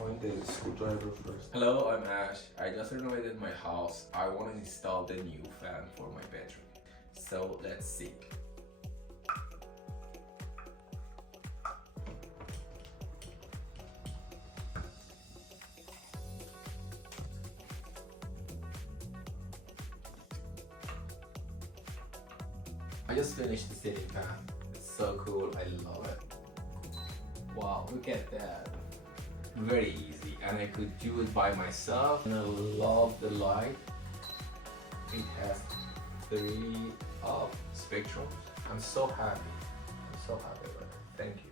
find the screwdriver first. Hello, I'm Ash. I just renovated my house. I want to install the new fan for my bedroom. So let's see. I just finished the ceiling fan. It's so cool, I love it. Wow, look at that. Very easy, and I could do it by myself. And I love the light. It has 3 spectrums. I'm so happy. I'm so happy about it. Thank you.